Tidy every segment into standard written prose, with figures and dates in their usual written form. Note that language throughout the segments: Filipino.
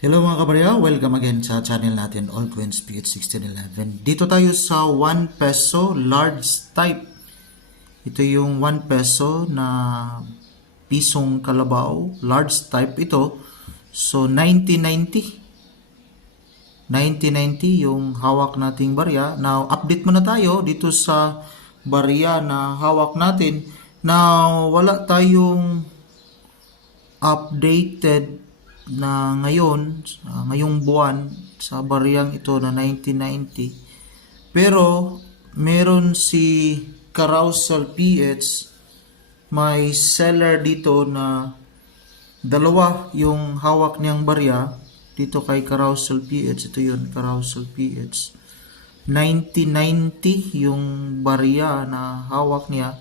Hello mga kabarya, welcome again sa channel natin, All Coins PH1611. Dito tayo sa 1 peso large type. Ito yung 1 peso na pisong kalabaw, large type ito. So 1990. 1990 yung hawak nating barya. Now, update muna tayo dito sa barya na hawak natin. Now, wala tayong updated na ngayon, ngayong buwan sa bariyang ito na 1990. Pero meron si Carousel PH, may seller dito na dalawa yung hawak niyang barya dito kay Carousel PH. Ito yun, Carousel PH. 1990 yung barya na hawak niya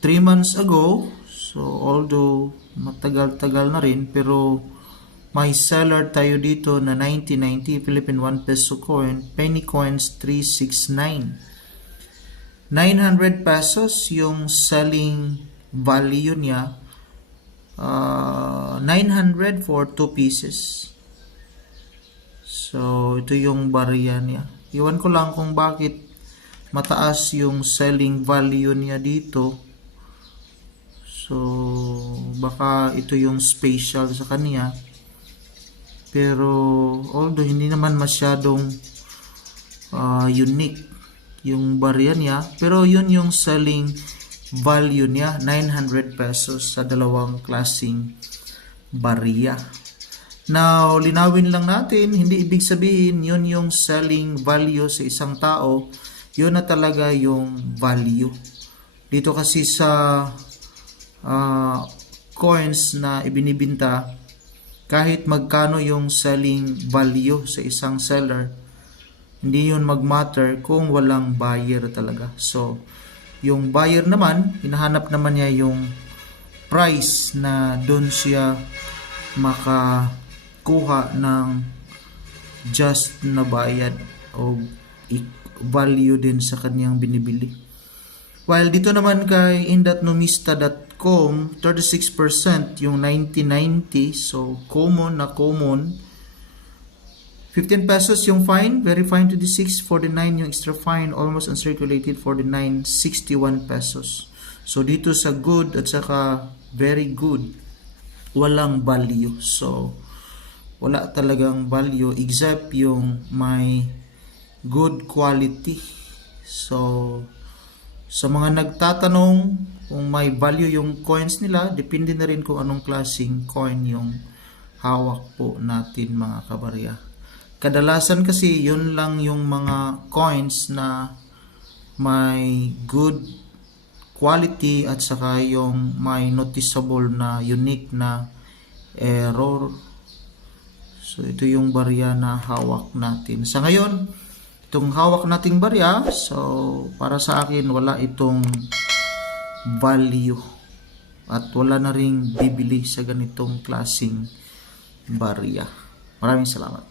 3 months ago. So although matagal-tagal na rin, pero may seller tayo dito na 1990 Philippine 1 peso coin, penny coins 369. 900 pesos yung selling value niya. 900 for 2 pieces. So ito yung barya niya. Iwan ko lang kung bakit mataas yung selling value niya dito. So baka ito yung special sa kanya. Pero although hindi naman masyadong unique yung barya niya, pero yun yung selling value niya, 900 pesos sa dalawang klaseng barya. Now, linawin lang natin, hindi ibig sabihin yun yung selling value sa isang tao, yun na talaga yung value. Dito kasi sa coins na ibinibinta, kahit magkano yung selling value sa isang seller, hindi yun mag-matter kung walang buyer talaga. So, yung buyer naman, hinahanap naman niya yung price na doon siya makakuha ng just na bayad o value din sa kanyang binibili. While dito naman kay in.numista.com, 36% yung 1990. So, common na common. 15 pesos yung fine, very fine 26. 49 yung extra fine, almost uncirculated 49. 61 pesos. So, dito sa good at saka very good, walang value. So, wala talagang value except yung may good quality. So, sa mga nagtatanong kung may value yung coins nila, depende na rin kung anong klaseng coin yung hawak po natin mga kabarya. Kadalasan kasi yun lang yung mga coins na may good quality at saka yung may noticeable na unique na error. So ito yung barya na hawak natin. Sa ngayon, itong hawak nating barya, so para sa akin wala itong value at wala na ring bibili sa ganitong klaseng barya. Maraming salamat.